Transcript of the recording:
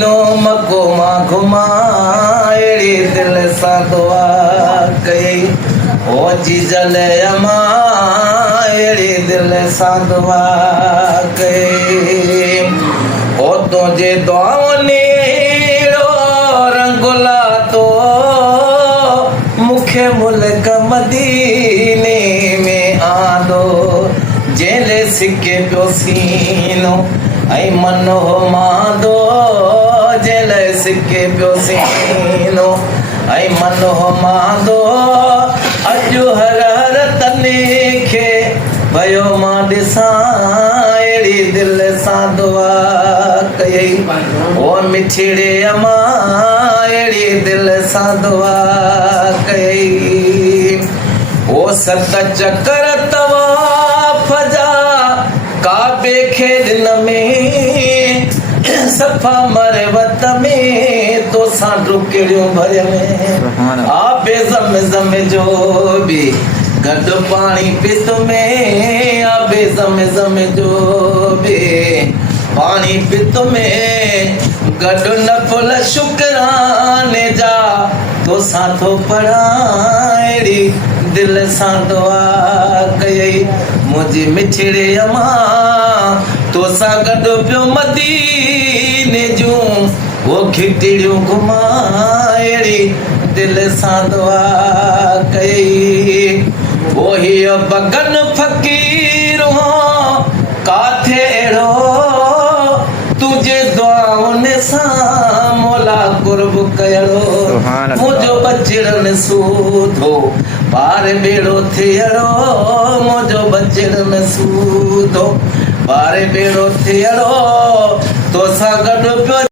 मदीनो मको मां घुमा अहिड़ी दिलि सां दुआ कई ओ जीजल अमा अहिड़ी दिलि सां दुआ कई ओ तुंहिंजे दुआउनि रंग लातो मूंखे मुल्क मदीने में आंदो जेले सिके पियो सीनो ऐं मन हो मांदो जेले सिके पियो सीनो ऐं मन हो मांदो अॼु हर हर तने खे भयो मां ॾिसां अहिड़ी दिलि सां दुआ कई ओ मिठड़े अमा अहिड़ी दिलि सां दुआ कई ओ सत चकर तवाफ़ जा काबे खे दिल में सफ़ा मरवत में तोसां डुकड़ियूं भर में आबे ज़म जो बि गॾु पाणी पित में आबे ज़म जो बि पाणी पित में गॾु नफ़ल शुक्राने जा तोसां थो पढ़ां अहिड़ी दिलि सां दुआ कई मुंहिंजी मिठड़े अमा तोसां गॾु पियो मदीने जूं वो खिटिड़ियूं घुमा अहिड़ी दिलि सां दुआ कई वो हीअ बगन फ़क़ीर हो काथे अहिड़ो तुंहिंजे दुआउनि सां मौला कुर्ब कयो मुंहिंजो बचड़नि सूधो ॿार बेड़ो थियड़ो मुंहिंजो बचड़नि सूधो ॿार बेड़ो थियड़ो तोसां गॾु पियो